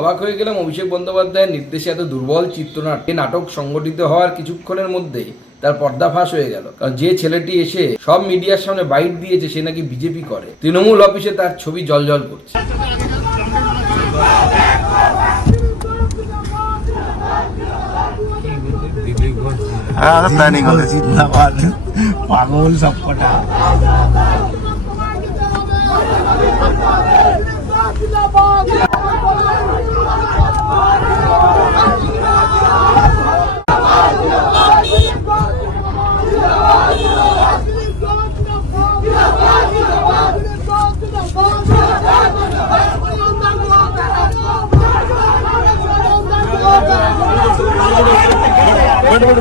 অবাক হয়ে গেলাম অভিষেক বন্দ্যোপাধ্যায়ের নির্দেশে এত দুর্বল চিত্রনাট্য নাটক সংগঠিত হওয়ার কিছুক্ষণের মধ্যেই তার পর্দাফাশ হয়ে গেল। কারণ যে ছেলেটি এসে সব মিডিয়ার সামনে বাইট দিয়েছে, সে নাকি বিজেপি করে। তৃণমূল অফিসে তার ছবি জলজল করছে। হলে জিন্দাবাদ পাগল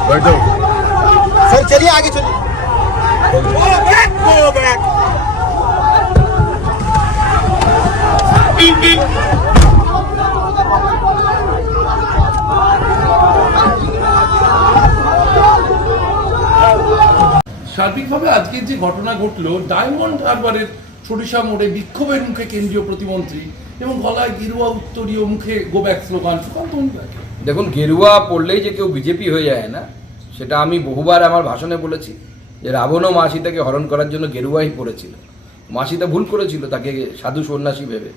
সবকটা सर चलिए आगे चलिए সার্বিকভাবে আজকের যে ঘটনা ঘটলো ডায়মন্ড হারবারের সরিষা মোড়ে বিক্ষোভের মুখে কেন্দ্রীয় প্রতিমন্ত্রী এবং গলায় গেরুয়া উত্তরীয় মুখে গো ব্যাক স্লোগান সুকান্ত দেখুন, গেরুয়া পড়লেই যে কেউ বিজেপি হয়ে যায়, না? সেটা আমি বহুবার আমার ভাষণে বলেছি যে রাবণও মা সীতাকে হরণ করার জন্য গেরুয়াই পড়েছিল। মা সীতা ভুল করেছিল তাকে সাধু সন্ন্যাসী ভেবে।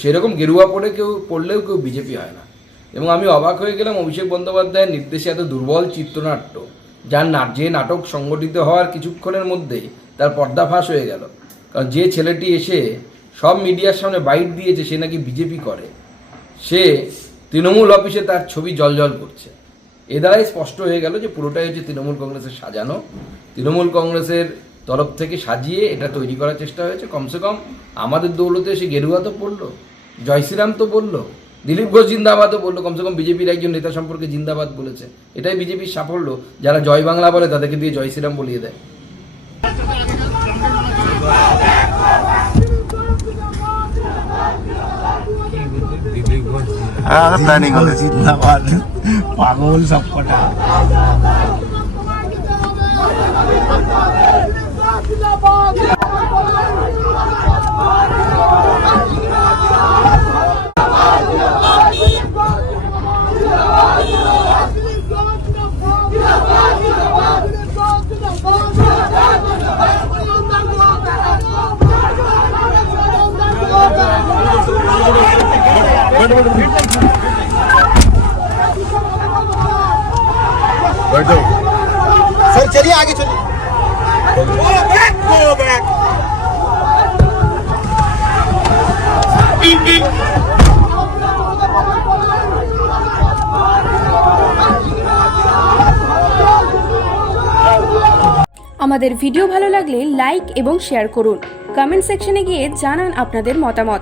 সেরকম গেরুয়া পড়ে কেউ, পড়লেও কেউ বিজেপি হয় না। এবং আমি অবাক হয়ে গেলাম, অভিষেক বন্দ্যোপাধ্যায়ের নির্দেশে এত দুর্বল চিত্রনাট্য, যার যে নাটক সংগঠিত হওয়ার কিছুক্ষণের মধ্যেই তার পর্দাফাশ হয়ে গেল। কারণ যে ছেলেটি এসে সব মিডিয়ার সামনে বাইট দিয়েছে, সে নাকি বিজেপি করে। সে তৃণমূল অফিসে তার ছবি জলজল করছে। এ দ্বারাই স্পষ্ট হয়ে গেল যে পুরোটাই হচ্ছে তৃণমূল কংগ্রেসের সাজানো। তৃণমূল কংগ্রেসের তরফ থেকে সাজিয়ে এটা তৈরি করার চেষ্টা হয়েছে। কমসে কম আমাদের দৌলতে এসে গেরুয়া তো পড়ল, জয় শ্রীরাম তো বলল, দিলীপ ঘোষ জিন্দাবাদও বলল, কমসে কম বিজেপির একজন নেতা সম্পর্কে জিন্দাবাদ বলেছে। এটাই বিজেপির সাফল্য। যারা জয় বাংলা বলে তাদেরকে দিয়ে জয় শ্রীরাম বলিয়ে দেয়। প্ল্যানিং পাগল সবকটা। सर चलिए आगे चलिए আমাদের ভিডিও ভালো লাগলে লাইক এবং শেয়ার করুন কমেন্ট সেকশনে গিয়ে জানান আপনাদের মতামত